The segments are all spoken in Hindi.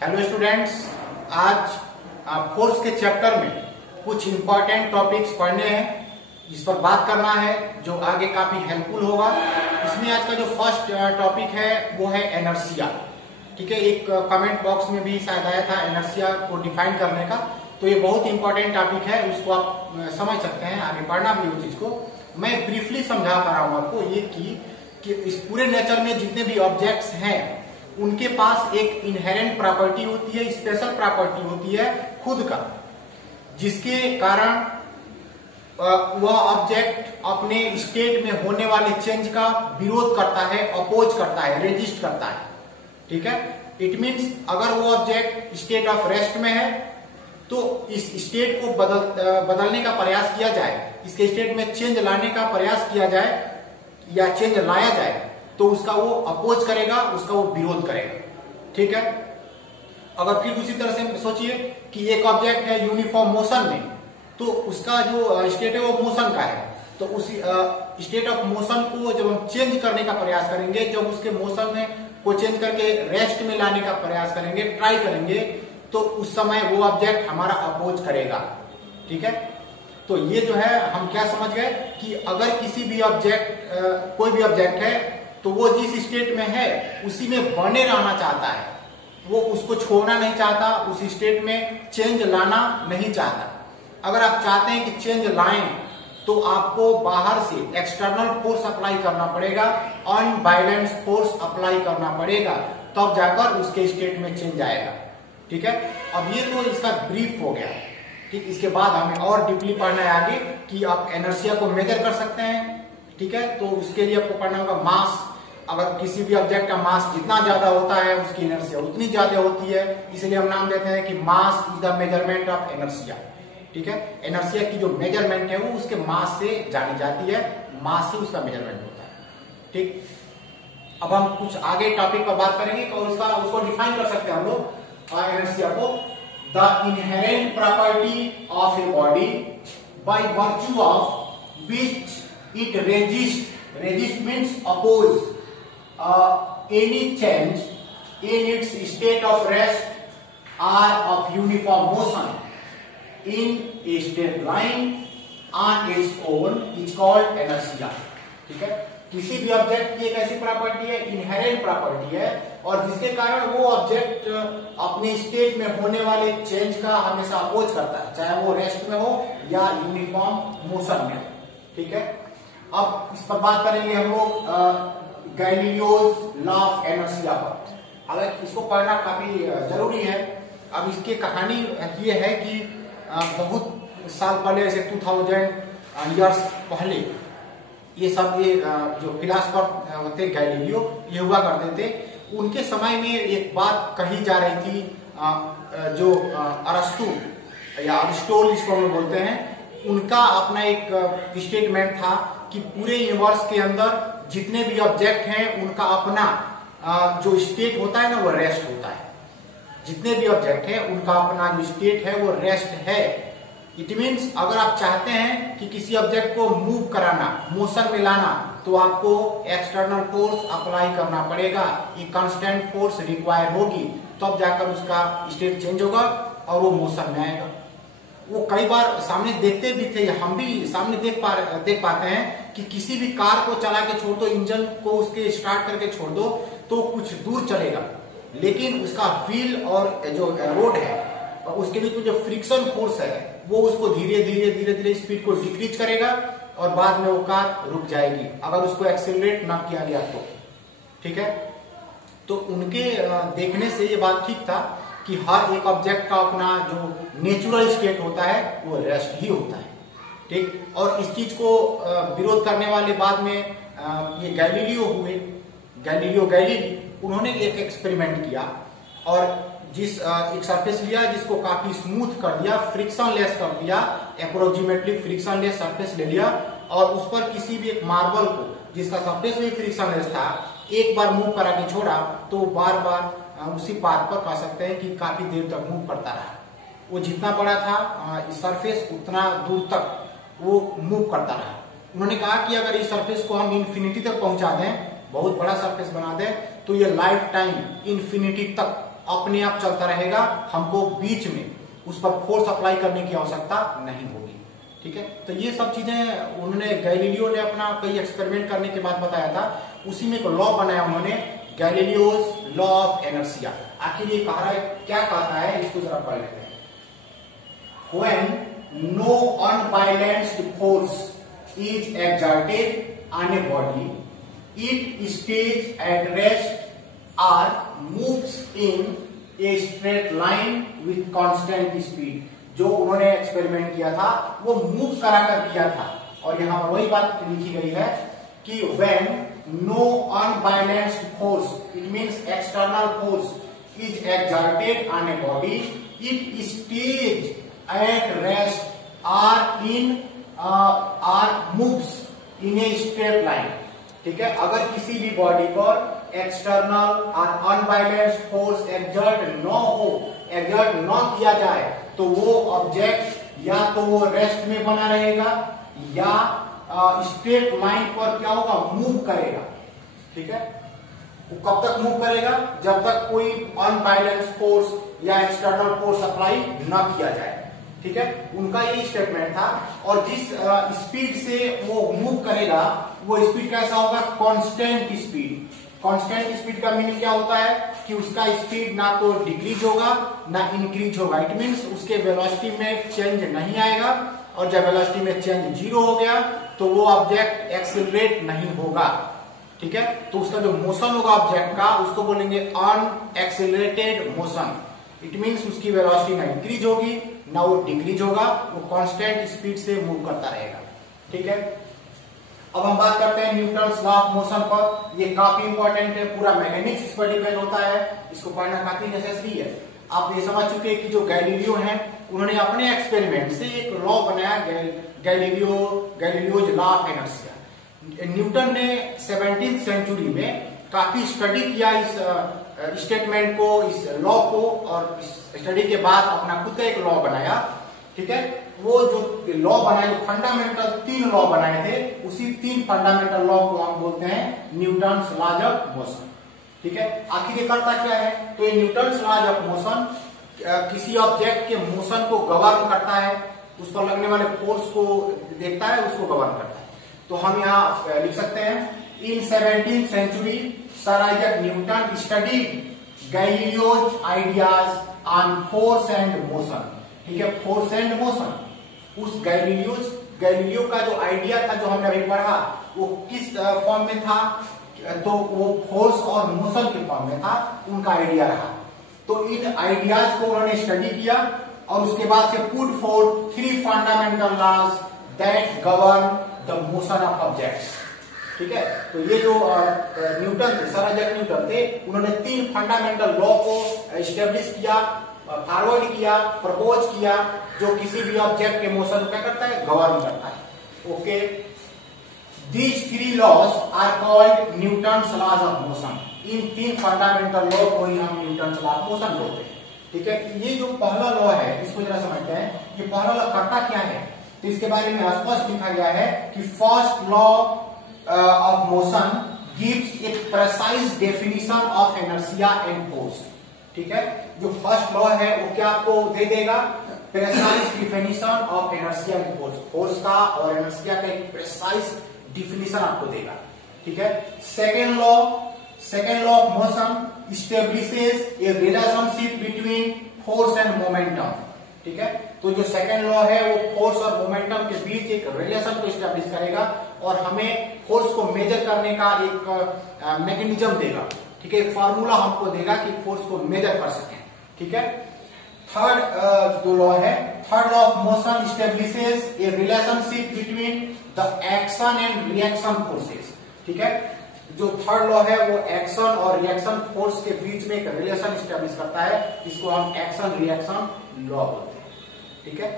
हेलो स्टूडेंट्स, आज फोर्स के चैप्टर में कुछ इंपॉर्टेंट टॉपिक्स पढ़ने हैं जिस पर बात करना है जो आगे काफी हेल्पफुल होगा। इसमें आज का जो फर्स्ट टॉपिक है वो है इनर्शिया। ठीक है, एक कमेंट बॉक्स में भी शायद आया था इनर्शिया को डिफाइन करने का, तो ये बहुत इंपॉर्टेंट टॉपिक है, उसको आप समझ सकते हैं, आगे पढ़ना भी उस चीज को। मैं ब्रीफली समझा पा रहा हूँ आपको ये कि इस पूरे नेचर में जितने भी ऑब्जेक्ट्स हैं उनके पास एक इनहेरेंट प्रॉपर्टी होती है, स्पेशल प्रॉपर्टी होती है खुद का, जिसके कारण वह ऑब्जेक्ट अपने स्टेट में होने वाले चेंज का विरोध करता है, अपोज करता है, रेजिस्ट करता है। ठीक है, इट मीन्स अगर वो ऑब्जेक्ट स्टेट ऑफ रेस्ट में है तो इस स्टेट को बदलने का प्रयास किया जाए, इसके स्टेट में चेंज लाने का प्रयास किया जाए या चेंज लाया जाए तो उसका वो अपोज करेगा, उसका वो विरोध करेगा। ठीक है, अगर फिर दूसरी तरह से सोचिए कि एक ऑब्जेक्ट है यूनिफॉर्म मोशन में, तो उसका जो स्टेट है वो मोशन का है, तो उस स्टेट ऑफ मोशन को जब हम चेंज करने का प्रयास करेंगे, जब उसके मोशन में को चेंज करके रेस्ट में लाने का प्रयास करेंगे, ट्राई करेंगे, तो उस समय वो ऑब्जेक्ट हमारा अपोज करेगा। ठीक है, तो ये जो है हम क्या समझ गए कि अगर किसी भी ऑब्जेक्ट कोई भी ऑब्जेक्ट है तो वो जिस स्टेट में है उसी में बने रहना चाहता है, वो उसको छोड़ना नहीं चाहता, उस स्टेट में चेंज लाना नहीं चाहता। अगर आप चाहते हैं कि चेंज लाएं तो आपको बाहर से एक्सटर्नल फोर्स अप्लाई करना पड़ेगा, अनबायलेंस फोर्स अप्लाई करना पड़ेगा, तब जाकर उसके स्टेट में चेंज आएगा। ठीक है, अब ये तो इसका ब्रीफ हो गया। ठीक, इसके बाद हमें और डीपली पढ़ना है आगे कि आप इनर्शिया को मेजर कर सकते हैं। ठीक है, तो उसके लिए आपको पढ़ना होगा मास। अगर किसी भी ऑब्जेक्ट का मास जितना ज्यादा होता है उसकी इनर्शिया उतनी ज्यादा होती है, इसलिए हम नाम देते हैं कि mass is the measurement of inertia. ठीक है, इनर्शिया की जो मेजरमेंट है वो उसके मास से जानी जाती है, मास से उसका मेजरमेंट होता है। ठीक, अब हम कुछ आगे टॉपिक पर बात करेंगे और उसको डिफाइन कर सकते हैं हम लोग इनर्शिया को। The inherent property of a body by virtue of which it resist means oppose any change in its state of rest or of uniform motion in a straight line on its own is called inertia. ठीक है, किसी भी ऑब्जेक्ट की एक ऐसी प्रॉपर्टी है, इनहेरेंट प्रॉपर्टी है, और जिसके कारण वो ऑब्जेक्ट अपने स्टेट में होने वाले चेंज का हमेशा अपोज करता है, चाहे वो रेस्ट में हो या यूनिफॉर्म मोशन में। ठीक है, अब इस पर बात करेंगे हम लोग गैलीलियोस लॉ ऑफ इनर्शिया पर। अगर इसको पढ़ना काफी जरूरी है। अब इसकी कहानी ये है कि बहुत साल पहले, जैसे 2000 इयर्स पहले, ये जो फिलासफर होते गैलीलियो, ये हुआ करते थे। उनके समय में एक बात कही जा रही थी, जो अरस्तु या अरिस्टोटल जिसको हम बोलते हैं, उनका अपना एक स्टेटमेंट था कि पूरे यूनिवर्स के अंदर जितने भी ऑब्जेक्ट हैं उनका अपना जो स्टेट होता है ना वो रेस्ट होता है। जितने भी ऑब्जेक्ट हैं उनका अपना जो स्टेट है वो रेस्ट है। इट मीन्स अगर आप चाहते हैं कि किसी ऑब्जेक्ट को मूव कराना, मोशन में लाना, तो आपको एक्सटर्नल फोर्स अप्लाई करना पड़ेगा, एक कांस्टेंट फोर्स रिक्वायर होगी, तब जाकर उसका स्टेट चेंज होगा और वो मोशन में आएगा। वो कई बार सामने देखते भी थे, हम भी सामने देख पाते हैं कि किसी भी कार को चला के छोड़ दो, इंजन को उसके स्टार्ट करके छोड़ दो तो कुछ दूर चलेगा, लेकिन उसका व्हील और जो रोड है उसके बीच में जो फ्रिक्शन फोर्स है वो उसको धीरे धीरे स्पीड को डिक्रीज करेगा और बाद में वो कार रुक जाएगी अगर उसको एक्सेलरेट ना किया गया तो। ठीक है, तो उनके देखने से ये बात ठीक था कि हर एक ऑब्जेक्ट का अपना जो नेचुरल स्टेट होता है वो रेस्ट ही होता है। ठीक, और इस चीज को विरोध करने वाले बाद में ये गैलीलियो हुए, गैलीलियो गैलीली, उन्होंने एक एक्सपेरिमेंट किया और एक सरफेस लिया जिसको काफी स्मूथ कर दिया, फ्रिक्शन लेस कर दिया, अप्रोक्सीमेटली फ्रिक्शन लेस सरफेस ले लिया और उस पर किसी भी एक मार्बल को जिसका सरफेस भी फ्रिक्शन लेस था एक बार मूव करा के छोड़ा तो बार बार उसी पाथ पर कह सकते हैं कि काफी देर तक मूव करता रहा। वो जितना बड़ा था सरफेस उतना दूर तक वो मूव करता रहा। उन्होंने कहा कि अगर इस सरफेस को हम इन्फिनिटी तक पहुंचा दें, बहुत बड़ा सरफेस बना दें, तो ये लाइफ टाइम इन्फिनिटी तक अपने आप चलता रहेगा, हमको बीच में उस पर फोर्स अप्लाई करने की आवश्यकता नहीं होगी। ठीक है, तो ये सब चीजें उन्होंने गैलीलियो ने अपना कई एक्सपेरिमेंट करने के बाद बताया था, उसी में एक लॉ बनाया उन्होंने, गैलीलियोस लॉ ऑफ इनर्शिया। आखिर ये कह रहा है, क्या कहता है, इसको जरा पढ़ लेते हैं। When no unbalanced force is exerted on a body, it stays at rest or moves in a straight line with constant speed। जो उन्होंने एक्सपेरिमेंट किया था वो मूव करा कर किया था, और यहां पर वही बात लिखी गई है कि when no unbalanced force, it means external force, is exerted on a body, it stays at rest or moves in a straight line। ठीक है, अगर किसी भी बॉडी पर एक्सटर्नल और अनबैलेंस्ड फोर्स एक्सर्ट न किया जाए तो वो ऑब्जेक्ट या तो वो रेस्ट में बना रहेगा या स्ट्रेट लाइन पर क्या होगा, मूव करेगा। ठीक है, वो कब तक मूव करेगा, जब तक कोई अनबैलेंस फोर्स या एक्सटर्नल फोर्स अप्लाई न किया जाए। ठीक है, उनका ये स्टेटमेंट था। और जिस स्पीड से वो मूव करेगा वो स्पीड कैसा होगा, कांस्टेंट स्पीड। कांस्टेंट स्पीड का मीनिंग क्या होता है कि उसका स्पीड ना तो डिक्रीज होगा ना इंक्रीज होगा। इट मीन्स उसके वेलोसिटी में चेंज नहीं आएगा, और जब वेलोसिटी में चेंज 0 हो गया तो वो ऑब्जेक्ट एक्सिलरेट नहीं होगा। ठीक है, तो उसका जो मोशन होगा ऑब्जेक्ट का उसको बोलेंगे अनएक्सिलरेटेड मोशन। इट मीन्स उसकी वेलोसिटी ना इंक्रीज होगी ना वो डिक्रीज होगा, वो कांस्टेंट स्पीड से मूव करता रहेगा। ठीक है, अब हम बात करते हैं न्यूटन्स लॉ ऑफ मोशन पर। ये काफी इंपॉर्टेंट है, पूरा मैकेनिक्स इस पर डिपेंड होता है, इसको पढ़ना काफी नेसेसरी है। आप ये समझ चुके हैं कि जो गैलीलियो हैं उन्होंने अपने एक्सपेरिमेंट से एक लॉ बनाया, Galileo's law of inertia. Newton ने 17th सेंचुरी में काफी स्टडी किया इस स्टेटमेंट को, इस लॉ को, और स्टडी के बाद अपना खुद का एक लॉ बनाया। ठीक है, वो जो लॉ बनाए, जो फंडामेंटल 3 लॉ बनाए थे, उसी 3 फंडामेंटल लॉ को हम बोलते हैं न्यूटन्स लॉज ऑफ मोशन। ठीक है, आखिर ये करता क्या है, तो ये न्यूटन्स लॉज ऑफ मोशन किसी ऑब्जेक्ट के मोशन को गवर्न करता है, उस पर लगने वाले फोर्स को देखता है, उसको गवर्न करता है। तो हम यहाँ लिख सकते हैं, in 17th century sir Isaac Newton studied Galileo's ideas on force and motion. ठीक है, फोर्स एंड मोशन, उस गैलीलियो का जो आइडिया था जो हमने अभी पढ़ा वो किस फॉर्म में था, तो वो फोर्स और मोशन के फॉर्म में था, उनका आइडिया रहा। तो इन आइडियाज को उन्होंने स्टडी किया और उसके बाद से put forth 3 fundamental laws that govern the motion of objects. ठीक है, तो ये जो न्यूटन थे, सर आइजैक न्यूटन थे, उन्होंने 3 फंडामेंटल लॉ को एस्टेब्लिश किया, फॉरवर्ड किया, प्रपोज किया, जो किसी भी ऑब्जेक्ट के मोशन को क्या करता है, गवर्न करता है। Okay, these 3 laws are called Newton's laws of motion. इन 3 फंडामेंटल लॉ को ही हम न्यूटन्स लॉ ऑफ मोशन बोलते हैं। ठीक है, ये जो पहला लॉ है इसको जरा समझते हैं, ये पहला लॉ करता क्या है। तो इसके बारे में स्पष्ट लिखा गया है कि first law of motion gives A precise definition of inertia and force. ठीक है, जो फर्स्ट लॉ है वो क्या आपको दे देगा, precise definition of inertia and force, force का और इनर्शिया का एक प्रिसाइज डिफिनेशन आपको देगा। ठीक है, second law of motion establishes a relationship between force and momentum. ठीक है, तो जो सेकेंड लॉ है वो फोर्स और मोमेंटम के बीच एक रिलेशन को स्टैब्लिश करेगा और हमें फोर्स को मेजर करने का एक मैकेनिज्म देगा। ठीक है, एक फार्मूला हमको देगा कि फोर्स को मेजर कर सकें। ठीक है, थर्ड जो लॉ है, third law of motion establishes a relationship between the action and reaction forces. ठीक है, जो थर्ड लॉ है वो एक्शन और रिएक्शन फोर्स के बीच में एक रिलेशन स्टैब्लिश करता है, इसको हम एक्शन रिएक्शन लॉ बोलते हैं। ठीक है,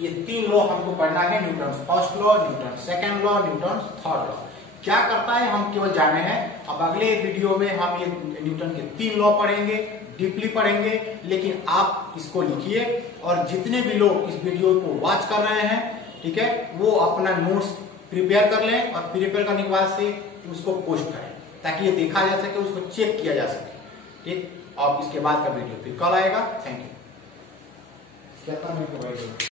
ये 3 लॉ हमको पढ़ना है, Newton first law, Newton second law, Newton third law. क्या करता है हम केवल जाने हैं। अब अगले वीडियो में हम ये न्यूटन के 3 लॉ पढ़ेंगे, डीपली पढ़ेंगे, लेकिन आप इसको लिखिए और जितने भी लोग इस वीडियो को वॉच कर रहे हैं, ठीक है, वो अपना नोट्स प्रिपेयर कर लें और प्रिपेयर करने के बाद से उसको पोस्ट करें ताकि ये देखा जा सके, उसको चेक किया जा सके। ठीक, अब इसके बाद का वीडियो फिर कल आएगा। Thank you.